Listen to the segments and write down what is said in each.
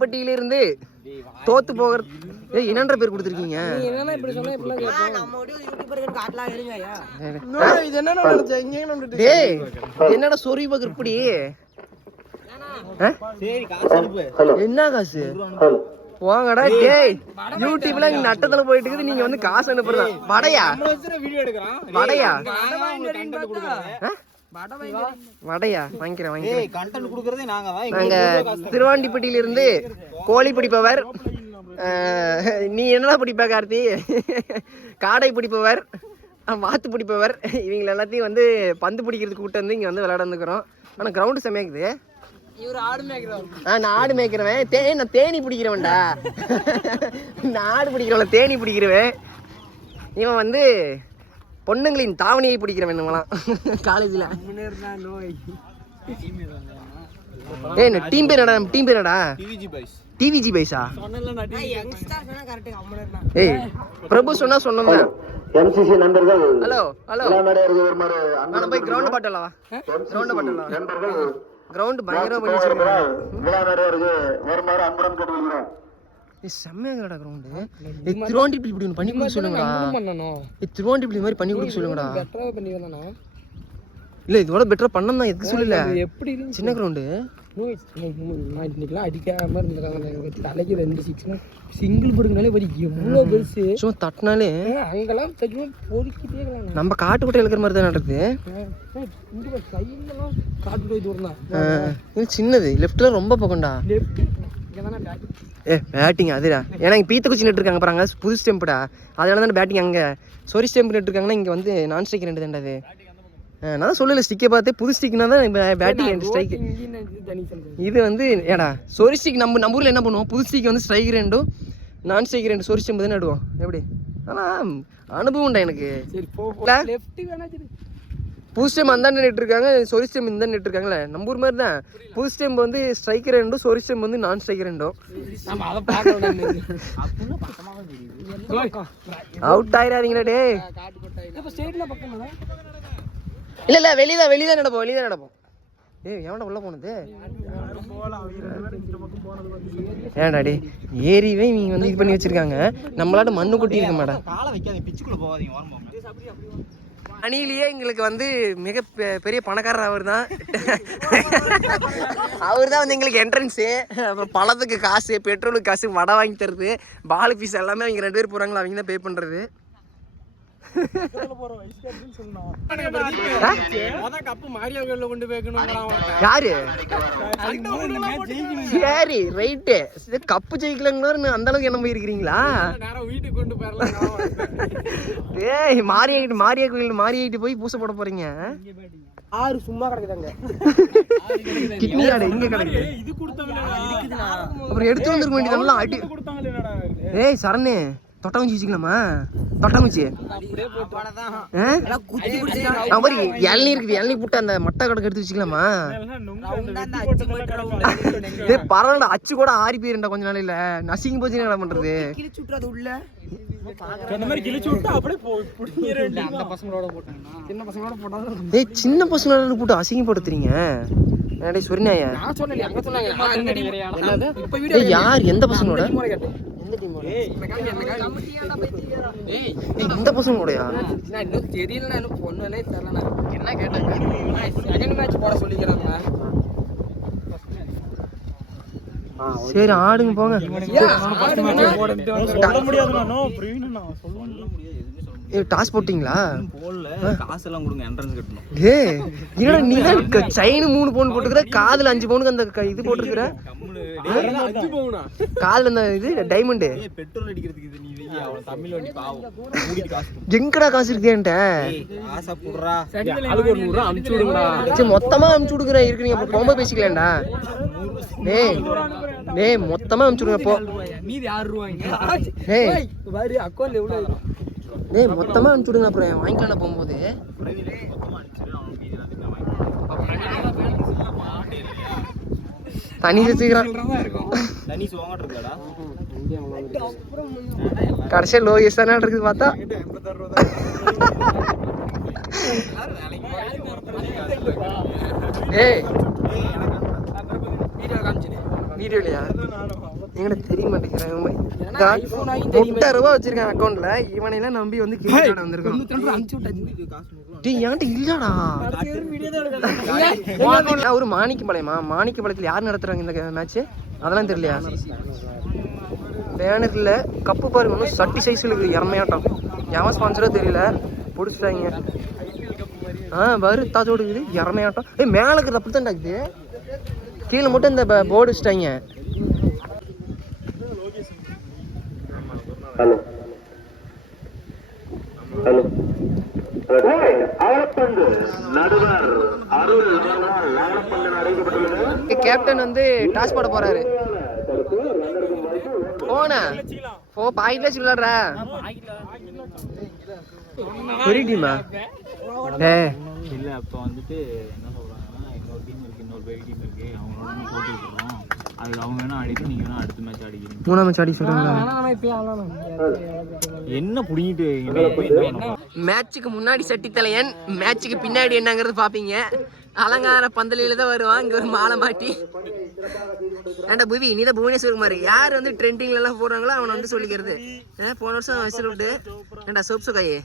பட்டியிலிருந்து தோத்து போகிற என்னன்ற பேர் கொடுத்துருக்கீங்க. என்னடா சொறி பகர் இப்படி என்ன காசு போங்கடா டேய். யூடியூப்ல நட்டத்துல போயிட்டு இருக்குது, நீங்க வந்து காசு அனுப்புறதா? வடையா வடையா வடையா வாங்கிக்கிறேன். நாங்க திருவாண்டிப்பட்டியிலிருந்து கோழி பிடிப்பவர். நீ என்னடா பிடிப்ப கார்த்தி? காடை பிடிப்பவர், வாத்து பிடிப்பவர். இவங்க எல்லாத்தையும் வந்து பந்து பிடிக்கிறதுக்கு கூட்டு வந்து இங்க வந்து விளையாட வந்துக்கிறோம். ஆனா கிரவுண்டு செமையாக்குது. நான் ஆடு மேய்க்கிறவன். நான் தேனி பிடிக்கிறவன்டா. நான் ஆடு பிடிக்கிறவன், தேனி பிடிக்கிறவன். இவன் வந்து பொண்ணுங்களின் தாவணியை பிடிக்கிறவன். காலேஜில் டீம் பேர் என்னடா? டீம் பேர் என்னடா? டிவிஜி பைஸா? ஏய் பிரபு சொன்னா சொன்னோம். எம்சிசி நண்பர்கள் ஹலோ ஹலோ நான் போய் கிரவுண்ட் பாட்டலாம். கிரவுண்ட் பாட்டலாம். கிரவுண்ட் பயங்கரமா பண்ணி செம்மையாங்கடா கிரவுண்டு. திருவாண்டிப்பள்ளி இப்படி பண்ணி கொடுக்க சொல்லுங்கடா. திருவாண்டிப்பள்ளி மாதிரி பண்ணி கொடுக்க சொல்லுங்கடா. இல்ல இதோட பெட்டரா பண்ணணும் தான். எதுக்கு சொல்லல? எப்படி சின்ன கிரவுண்டு அடிக்காம இருந்தாங்க. தலைக்கு 2 6 சிங்கிள் போடுங்கனாலே வரி எவ்வளோ பெருசு. சும்மா தட்டினாலே அங்கெல்லாம் பொறுக்கிட்டே நம்ம காட்டுக்குட்டை இழுக்கிற மாதிரி தான் நடக்குது. காட்டுக்குட்டை தூரம் தான். இது சின்னது லெஃப்ட்ல ரொம்ப பக்கம்டா. பேட்டிங் அதுடா. ஏன்னா இங்கே பீத்த குச்சி நட்டு இருக்காங்க பாருங்க, புது ஸ்டெம்புடா. அதனால தானே பேட்டிங். அங்கே சொரி ஸ்டெம்ப் நட்டு இருக்காங்கன்னா இங்கே வந்து நான் ஸ்ட்ரைக் 2 தான்டா. அது நான் தான் சொல்லலை, ஸ்டிக்கை பார்த்து புது ஸ்டிக்னா தான் பேட்டிங் 2 ஸ்ட்ரைக். இது வந்து ஏடா சொரி ஸ்டிக் நம்ம ஊரில் என்ன பண்ணுவோம்? புது ஸ்டிக் வந்து ஸ்ட்ரைக் 2, நான் ஸ்ட்ரைக் 2 சொரி ஸ்டெம்பு தானே நடுவோம். எப்படி? ஆனால் அனுபவம் உண்டா எனக்கு. புது ஸ்டெம் அந்த நெட் இருக்காங்க, சொரி ஸ்டெம் இந்த நெட் இருக்காங்களே. நம்ம ஊர் மாதிரி தான். புது ஸ்டெம் வந்து ஸ்ட்ரைக் 2, சொரி ஸ்டெம் வந்து நான் ஸ்ட்ரைக் 2. அவுட் ஆயிடாதீங்களா டே. இல்ல வெளியதான் நடப்போம். ஏய் எவன்டா உள்ள போனது? ஏன்டா டே ஏரிவே நீங்க வந்து இது பண்ணி வச்சிருக்காங்க. நம்மளாட்ட மண்ணு கொட்டி இருக்க மாட்டா. அணிலேயே எங்களுக்கு வந்து மிக பெரிய பணக்காரர் அவர் தான். அவர் தான் வந்து எங்களுக்கு என்ட்ரன்ஸு, அப்புறம் பழத்துக்கு காசு, பெட்ரோலுக்கு காசு, வடை வாங்கி தருது, பால் ஃபீஸ் எல்லாமே அவங்க 2 பேர் போகிறாங்களா, அவங்க தான் பே பண்ணுறது. யாரு சரி ரைட்டு கப்பு ஜெயிக்கலன்னு அந்த அளவுக்கு என்ன போயிருக்கிறீங்களா? ஏய் மாரியா கோயில் மாரியாயிட்டு போய் பூசை போட போறீங்க. ஆறு சும்மா கிடக்குதாங்க. கிட்னி கார்டு இங்க கிடக்கு. அப்புறம் எடுத்து வந்துருக்க வேண்டியதெல்லாம் அடி. ஏய் சரணே தொட்டாங்குச்சி வச்சுக்கலாமா? தொட்டாங்குச்சி இளநீ இருக்குது, இளநீ போட்டு அந்த மட்டை கணக்கு எடுத்து வச்சுக்கலாமா? பரவாயில்ல, அச்சு கூட ஆறி போயிருண்டா கொஞ்ச நாளையில. நசிங்க போச்சு என்ன பண்றது? சின்ன பசங்களோட போட்டு அசிங்கப்படுத்துறீங்க. சொரினாயா யார்? எந்த பசங்களோட? இந்த பசங்களோடயா? தெரியல, பொண்ணுனே தெரியல. என்ன கேட்டாங்க? செகண்ட் மேட்ச் போட சொல்லிக்கிறாங்க. சரி ஆடுங்க போங்க. டாஸ் போட்டீங்களா? காசெல்லாம் கொடுங்க, என்ட்ரன்ஸ் கட்டணும். ஏய் என்னடா நீ தான் செயின் 3 பவுன் போட்டுக்கிற, காதுல 5 பவுனுக்கு அந்த இது போட்டுக்கிற, காதுல அந்த இது டைமண்ட். பெட்ரோல் அடிக்கிறதுக்கு நீ வெய், அவன் தமிழ் வண்டி பாவம். மூடிட்டு காசு எங்கடா காசு இருக்குதேன்ட்ட? காசை புடுறா, ஆளுக்கு ஒரு 100 ரூபாய் அனுப்பிச்சு விடுங்கடா. சரி மொத்தமா அனுப்பிச்சு விடுங்கற இருக்கீங்க. அப்ப போம்ப பேசிக்கலாம்டா. டேய் மொத்தமா அனுப்பிச்சு விடுங்க போ. மீதி 6 ரூபாய். டேய் பாரு அக்கவுண்ட்ல எவ்வளவு. டேய் மொத்தமா அனுப்பிச்சு விடுங்க, அப்புறம் வாங்கிக்கலாம் போகும்போது. தனி வச்சுக்கிறான். கடைசியா லோகேஷ் தானே இருக்குது பார்த்தா. ஏய் வீடியோலையா எங்கட தெரிய மாட்டேங்கிறேன். 30 ரூபா வச்சிருக்கேன் அக்கௌண்ட்ல. இவனையெல்லாம் நம்பி வந்து கேட்டு வந்திருக்கோம். இல்லடா ஒரு மாணிக்கப்பாளையமா? மாணிக்கப்பாளையத்தில் யார் நடத்துறாங்க இந்த மேட்ச்? அதெல்லாம் தெரியலையா? பேனர்ல கப்பு பாருங்க, ஒன்றும் சட்டி சைஸ்ல இருக்குது. இறமையாட்டம். எவன் ஸ்பான்சரோ தெரியல, பிடிச்சிட்டாங்க. வரு தாத்தோடு இருக்குது. இறமையாட்டம். மேலே இருக்கிறது அப்படி தான் இருக்குது. கீழே மட்டும் இந்த போர்டு வச்சுட்டாங்க. கேப்டன் வந்து டாஸ் போட போறாரு. போனா பாக்கெட்ல சொல்லுறா பெரிய டீமா? இல்ல அப்ப வந்துட்டு என்ன சொல்றாங்கன்னா, இன்னொரு டீம் இருக்கு, இன்னொரு பெரிய டீம் இருக்கு, அவங்களோட போட்டி விட்டுறோம். அதுக்கு அவங்க வேணா ஆடிட்டு நீங்க வேணா அடுத்த மேட்ச் ஆடிக்கிறீங்க. 3ஆம் மேட்ச் ஆடி சொல்றாங்க. என்ன புடிங்கிட்டு மேட்சுக்கு முன்னாடி சட்டி தலையன், மேட்சுக்கு பின்னாடி என்னங்கிறது பாப்பீங்க. அலங்கார பந்தலில தான் வருவான். இங்க ஒரு மாலை மாட்டி. ஏண்டா புவி, நீ தான் புவனேஸ்வர்குமார். யார் வந்து ட்ரெண்டிங்ல எல்லாம் போடுறாங்களோ அவனை வந்து சொல்லிக்கிறது. போன வருஷம் வயசுல விட்டு ஏண்டா சோப்ஸு கையே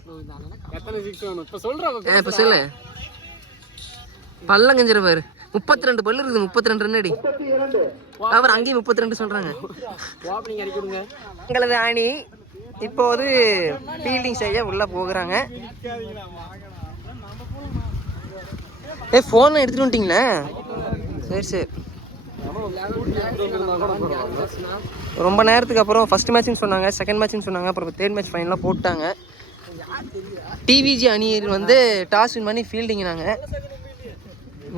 இப்ப சொல்லு. பல்லங்கஞ்சிர பாரு, 32 பல்லு இருக்குது. 32 ரன் அடி. அவர் அங்கேயும் 32 சொல்றாங்க. எங்களது அணி இப்போது ஃபீல்டிங் செய்ய உள்ள போகிறாங்க. ஃபோன் எடுத்துட்டு வந்துட்டீங்களா? சரி சரி. ரொம்ப நேரத்துக்கு அப்புறம் ஃபர்ஸ்ட் மேட்ச்னு சொன்னாங்க, செகண்ட் மேட்ச்னு சொன்னாங்க, அப்புறம் தேர்ட் மேட்ச் ஃபைனலாக போட்டாங்க. டிவிஜி அணியர் வந்து டாஸ் வின் பண்ணி ஃபீல்டிங்னாங்க.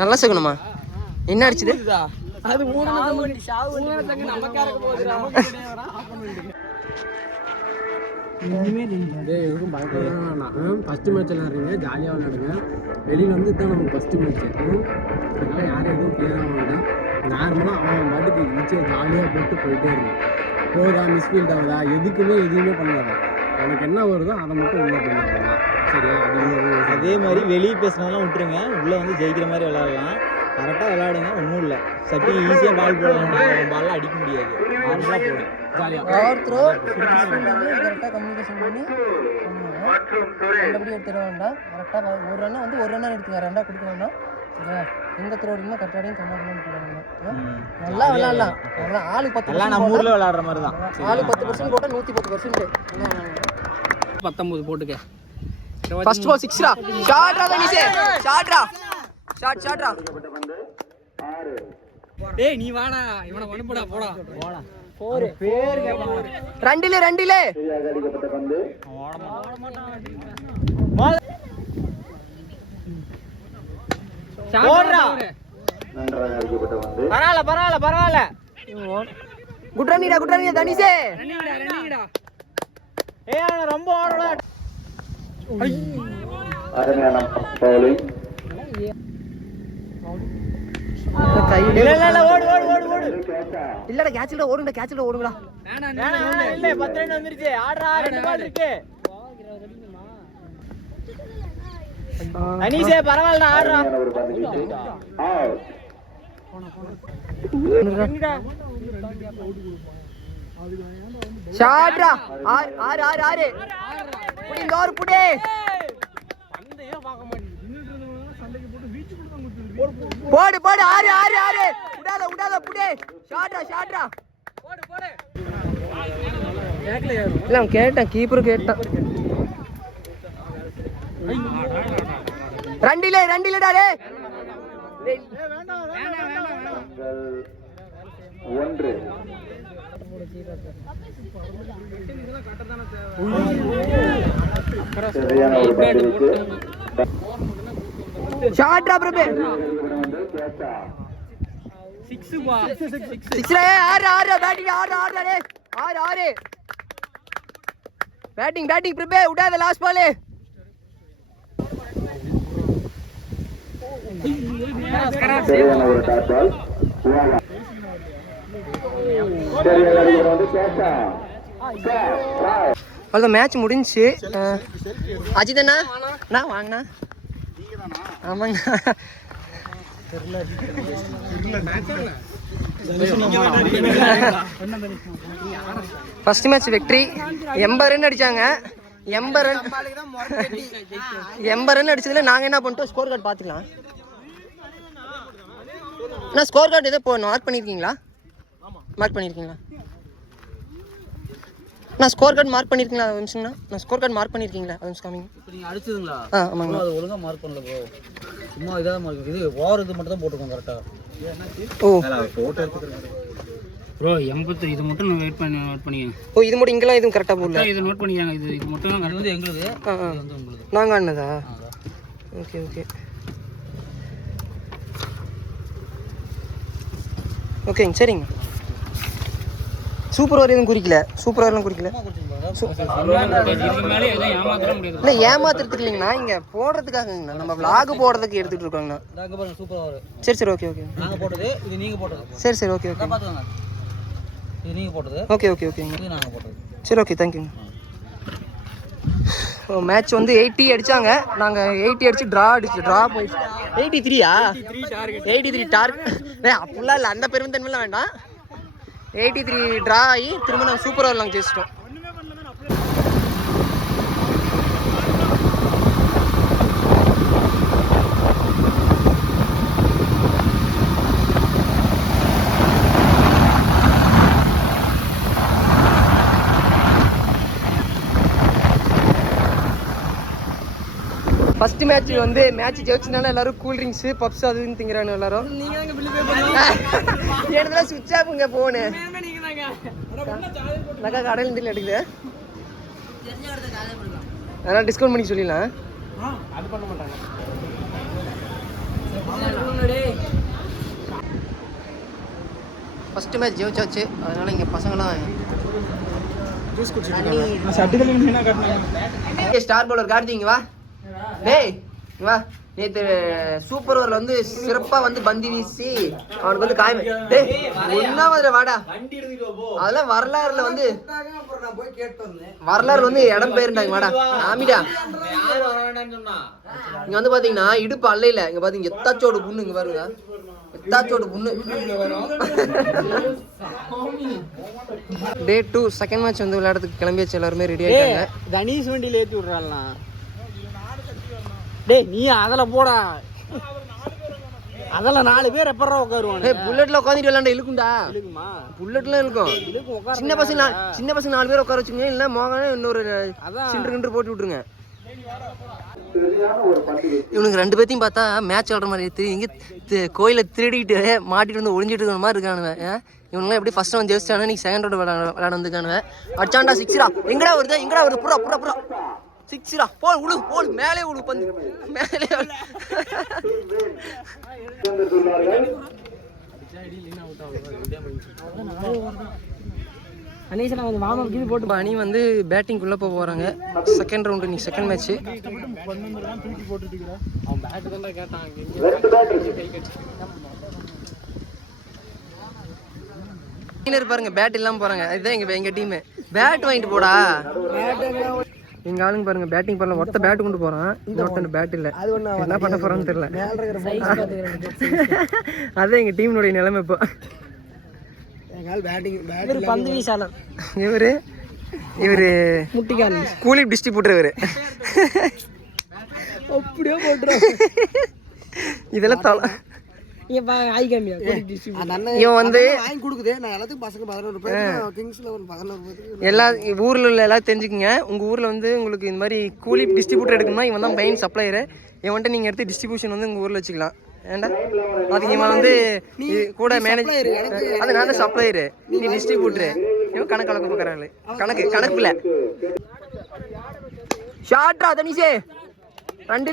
நல்லா சகுனமா? என்ன அடிச்சுது? எதுக்கும் பயப்படலாம். ஃபஸ்ட்டு மேட்ச் விளாட்றீங்க, ஜாலியாக விளாடுங்க. வெளியில் வந்து இதுதான் நமக்கு ஃபஸ்ட்டு மேட்ச்சு. அதனால் யாரும் எதுவும் கிளியர் ஆக வேண்டாம். நார்மலாக அவன் பாட்டுக்கு ஈஸியாக ஜாலியாக போட்டு போயிட்டே இருக்கும். போதா, மிஸ்ஃபீல்ட் ஆகுதா, எதுவுமே பண்ணாத. உனக்கு என்ன வருதோ அதை மட்டும் உள்ளே பண்ணலாம். சரியா? அதே மாதிரி வெளியே பேசினாலும் விட்டுருங்க, உள்ளே வந்து ஜெயிக்கிற மாதிரி விளாட்லாம். கரெக்டாக விளாடுங்க, ஒன்றும் இல்லை. சட்டி ஈஸியாக பால் போடலாம், பால்லாம் அடிக்க முடியாது. நார்மலாக போடும். பவர் த்ரோ கரெக்டாக கம்யூனிகேஷன் பண்ணி நல்லபடியாக எடுத்துட வேண்டாம். கரெக்டாக ஒரு ரன் வந்து ஒரு ரன்னாக எடுத்துக்க, ரெண்டாக கொடுக்க வேண்டாம். சரியா? எங்கே த்ரோ அடிக்கணும் கரெக்டாக கம்மியாக போட வேண்டாம். நல்லா விளாட்லாம். நல்லா ஆளுக்கு 10 நம்ம ஊரில் விளாட்ற மாதிரி தான். ஆளுக்கு 10% போட்டால் 110%. 19 போட்டுக்க. ஃபர்ஸ்ட் பால் 6ரா. ஷாட்ரா தனிஷே. ஷாட்ரா. ஷாட்ரா. டேய் நீ வாடா, இவனை அனுப்புடா. போடா 4 ரெண்டிலே பரவாயில்ல. குட் ரன்னிடா தனிஷே. ரொம்ப ஓடல. இல்லடா கேட்ச்ல ஓடுங்கடா. இல்ல 10 ரன் வந்துருச்சு. ஆடுறா, 2 பால் இருக்கு. அனிஷே பரவாயில்லை, ஆடுறா. ஷாட்ரா. 6 புடி இந்த ஓவர் புடி. போடு 6 விடாத புடி. ஷாட்ரா. இல்ல கேட்டான், கீப்பர் கேட்டான். ரெண்டிலேடா டே. 1 ஷாட்ரா பிரபு. 6 பா. 6 6 பேட்டிங் 6 டே. 6 பேட்டிங் பிரபு. விடாத லாஸ்ட் பால். ஒரு டாட் பால். அவ்வளோ மேட்ச் முடிஞ்சிச்சு. அஜித் அண்ணா நான் வாங்கண்ணா. ஆமாங்கண்ணா. ஃபர்ஸ்ட் மேட்ச் வெற்றி 80 ரன் அடிச்சாங்க. 80 ரன் அடிச்சதுல நாங்கள் என்ன பண்ணிட்டோம், ஸ்கோர் கார்டு பார்த்துக்கலாம். அண்ணா ஸ்கோர் கார்டு எதோ மார்க் பண்ணியிருக்கீங்களா? மார்க் பண்ணியிருக்கீங்களா? நான் ஸ்கோர் கார்டு மார்க் பண்ணியிருக்கீங்களா? அது நிமிஷம்ண்ணா, நான் ஸ்கோர் கார்டு மார்க் பண்ணியிருக்கீங்களா? அது நிமிஷம் காமிங்க. இப்போ நீங்கள் அடிச்சதுங்களா? ஆமாங்க. அது ஒழுங்காக மார்க் பண்ணல ப்ரோ, சும்மா இதாக மார்க், இது ஓவர் இது மட்டும் தான் போட்டுருக்கோம் கரெக்டாக. ஓ ஃபோட்டோ எடுத்துக்கிறேன் ப்ரோ 80 இது மட்டும் நோட் பண்ணிக்கங்க. ஓ இது மட்டும் இங்கெல்லாம் எதுவும் கரெக்டாக போடல. இதை நோட் பண்ணிக்கங்க. இது மட்டும் அது வந்து எங்களுது, ஆ இது வந்து உங்களுக்கு. நாங்கள் ஆடினதா? ஓகே ஓகே ஓகேங்க சரிங்க. சூப்பர் ஓவர் எதுவும் குறிக்கல, சூப்பர் ஓவர்லாம் குறிக்கல. இதுக்கு மேலே எதுவும் ஏமாத்திர முடியாது. இல்லை ஏமாத்துறதுக்கு இல்லைங்கண்ணா, இங்கே போடுறதுக்காகங்கண்ணா, நம்ம விளாக் போடுறதுக்கு எடுத்துகிட்டு இருக்கோங்கண்ணா. இதாக பாருங்க சூப்பர் ஓவர். சரி சரி ஓகே ஓகே. நாங்கள் போட்டது, இது நீங்கள் போட்டது. சரி சரி ஓகே ஓகே. பார்த்துக்கோங்க, இது நீங்கள் போட்டது. ஓகே ஓகே ஓகேங்க. இது நாங்கள் போட்டது. சரி ஓகே தேங்க்யூங்க. மேட்ச் வந்து 80 அடித்தாங்க, நாங்கள் 80 அடித்து ட்ரா போயிடுச்சு. 83யா? 83 டார்கெட் அப்படிலாம் இல்லை, அந்த பெருமைத்தன்மைலாம் வேண்டாம். 83 ட்ரா ஆகி திரும்ப நாங்கள் சூப்பர் ஓவர் நாங்கள் ஜெயிச்சிட்டோம். ஃபர்ஸ்ட் மேட்ச் வந்து மேட்ச் ஜெயிச்சனால எல்லாரும் கூல் ட்ரிங்க்ஸ் பப்ஸ் அது இதுன்னு திங்கிறாங்க எல்லாரும். எடுத்துல சுவிட்ச் ஆஃப்ங்க போனு நக்கா கடையில் இருந்து எடுக்குது, அதனால் டிஸ்கவுண்ட் பண்ணி சொல்லிடலாம். அது பண்ண மாட்டாங்க. ஃபர்ஸ்ட் மேட்ச் ஜெயிச்சாச்சு, அதனால இங்கே பசங்களாம் ஜூஸ் குடிச்சிட்டு ஸ்டார் பவுலர் கார்த்திங்க வா டேய் வா. நேற்று சூப்பர் ஓவரில் வந்து சிறப்பாக வந்து பந்து வீசி அவனுக்கு வந்து காயம். டேய் ஒன்றாவது வாடா, அதெல்லாம் வரலாறுல வந்து இடம் பெயர்ந்தாங்க வாடா ஆமிடா. இங்கே வந்து பார்த்தீங்கன்னா இடுப்பு அல்லையில் இங்கே பார்த்தீங்க எத்தாச்சோட புண்ணு, இங்கே பாருங்க எத்தாச்சோட புண்ணு. டே 2 செகண்ட் மேட்ச் வந்து விளையாடுறதுக்கு கிளம்பியாச்சு, எல்லாருமே ரெடி ஆகிட்டாங்க. தனீஷ் வண்டியில் ஏற்றி விட்றாலாம். டேய் நீ அதில் போடா, அதெல்லாம் 4 பேர் எப்பறா உட்காருவாங்க. புல்லட்ல உட்காந்துட்டு விளையாண்ட இழுக்கும்டா, இருக்குமா? புல்லட்லாம் இருக்கும். சின்ன பசங்க 4 பேர் உட்கார வச்சுங்க, இல்லை மோகன இன்னொரு சிண்டர் போட்டு விட்டுருங்க. இவனுக்கு 2 பேர்த்தையும் பார்த்தா மேட்ச் ஆடுற மாதிரி தெரியும். இங்கே கோயிலை திருடிட்டு மாட்டிட்டு வந்து ஒளிஞ்சிட்டு இருக்கிற மாதிரி இருக்கானுவ. இவனுங்களாம் எப்படி ஃபர்ஸ்ட் வந்து ஜெயிச்சிட்டானு நீ செகண்ட் ரவுண்ட் விளையாட வந்துக்கானுவ. அடிச்சாண்டா 6ரா, எங்கடா வருது புறா புறா புறா 6ரா, போல் உழு போல் மேலே உழு பந்து மேலே. அணி வந்து பேட்டிங்குள்ளே போக போகிறாங்க. செகண்ட் ரவுண்டு நீ செகண்ட் மேட்ச்சு. பாருங்க பேட் இல்லாமல் போகிறாங்க. இதுதான் எங்கள் டீமு. பேட் வாங்கிட்டு போடா. எங்கள் ஆளுங்க பாருங்க பேட்டிங் பண்ணல, ஒருத்த பேட் கொண்டு போகிறான், இன்னொருத்தன் பேட் இல்லை. என்ன பண்ண போகிறான்னு தெரியல. அதுதான் எங்கள் டீமினுடைய நிலைமை இப்போ. பந்து வீசாளர் இவரு முட்டிக்கால் கூலி டிஸ்ட்ரிபியூட்டர் இவரு. அப்படியே போட்டுரும் இதெல்லாம் இவன் வந்து எல்லா ஊர்ல உள்ள எல்லாரும் தெரிஞ்சுக்குங்க. உங்க ஊர்ல வந்து உங்களுக்கு இந்த மாதிரி கூலி டிஸ்ட்ரிபியூட்டர் எடுக்கணும்னா இவன் தான் மெயின் சப்ளையரு. இவன்ட்டு நீங்க எடுத்து டிஸ்ட்ரிபியூஷன் வந்து உங்க ஊர்ல வச்சுக்கலாம். ஏண்டா அதுக்கு இவன் வந்து கூட மேனேஜர், அது நான் தான் சப்ளையரு, நீ டிஸ்ட்ரிபியூட்டரு, இவன் கணக்கு பார்க்குறாள். கணக்குல ஷார்ட்ரா தனிஷே 2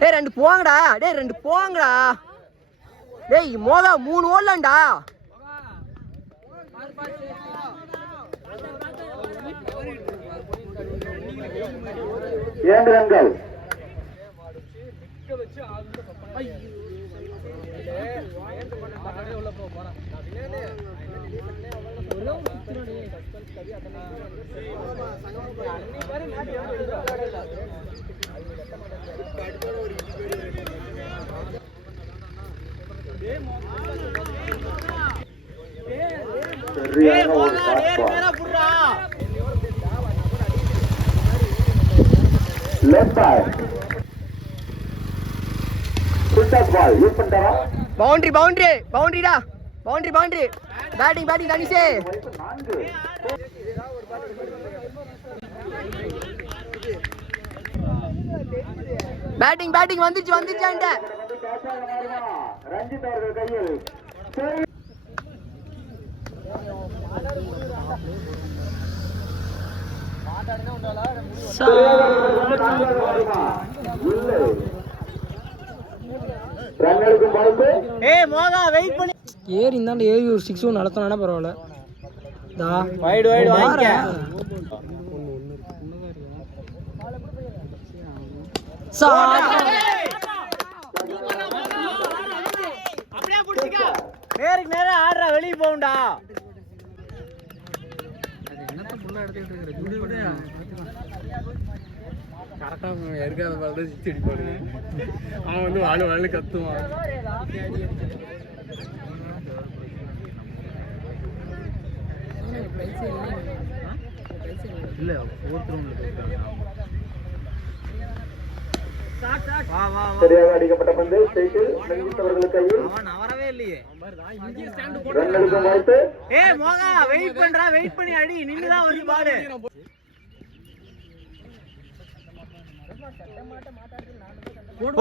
டேய் 2 போங்கடா, டேய் 2 போங்கடா, டேய் மோகா 3 ஓடலாம்டா. இயந்திரங்கள் சரியான ஒரு dot ball left side push up ball use பண்ணிட்டாரா பவுண்டரிடா பவுண்டரி பேட்டிங் தனிஷே நான்கு பேட்டிங் வந்துச்சு என்கிட்ட ரஞ்சித் அவர்கள் கையில் ரன்களுக்கும் வாய்ப்பு ஏறி இந்தாண்ட ஏறி ஒரு 6 நடத்தினா பரவாயில்ல. வைடு வாங்கிக்க. நேருக்கு நேரா ஆடுறா, வெளியே போகும்டா. கரெக்டா எடுக்காத பால் சிக்ஸ் அடிப்பாரு. அவன் வந்து வாழ் கத்துவான். இல்ல ஃபோர்த் ரவுண்ட்ல சரியாக அடிக்கப்பட்ட பந்து ஸ்ட்ரைட்டில் ரஞ்சித் அவர்கள் கையில் அவன் வரவே இல்லையே. ரன்களுக்கும் வாய்ப்பு மோகா வெயிட் பண்ணி அடி, நின்னுதான் வந்து பாடு.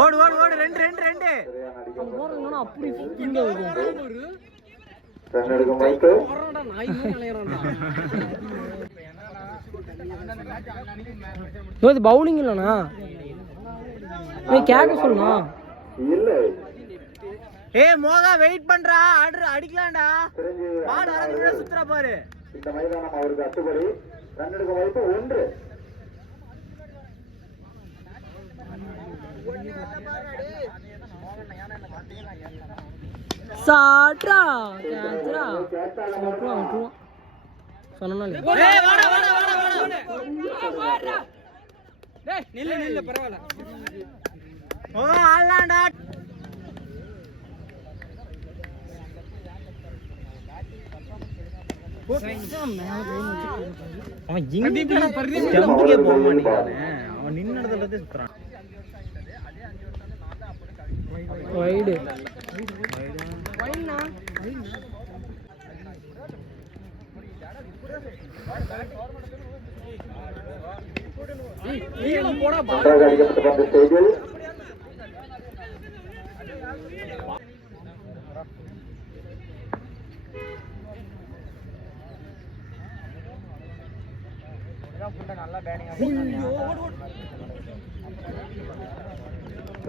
ஓடு 2 அப்படி இங்க வரும். ரன்களுக்கும் வாய்ப்பு பவுலிங் இல்லண்ணா, நீ கேட்க சொல்லு. இல்லை மோகா வெயிட் பண்றா, அடிக்கலாம்டா. பாடு வரதுக்குள்ள சுத்துற பாரு. இந்த மைதானம் அவருக்கு அத்துப்படி. ரன்களுக்கும் வாய்ப்பு 1. சாட்ரா கேட்ரா சொன்னா நில்லு பரவாயில்ல. ஆடலாம்டா. அவன் ஸ்டம்புக்கே போக மாட்டேங்கிறானே. அவன் நின்ன இடத்துல இருந்து சுத்துறான். வைடு நன்றாக அடிக்கப்பட்ட பந்து ஸ்ட்ரைட்டில்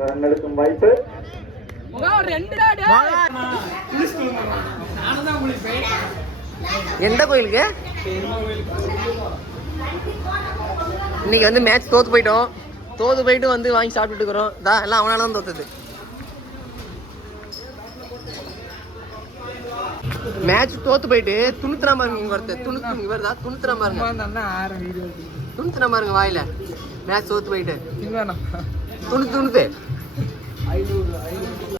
ரன்களுக்கும் வாய்ப்பு எந்த கோயிலுக்கு இன்னைக்கு வந்து மேட்ச் தோத்து போயிட்டு வந்து வாங்கி சாப்பிட்டுட்டு இருக்கிறோம். எல்லாம் அவனால தான் தோத்தது. மேட்ச் தோத்து போயிட்டு துணுத்துனா பாருங்க. இங்க வருது இங்க வருதா? துணுத்துனா பாருங்க வாயில. மேட்ச் தோத்து போயிட்டு துணுத்து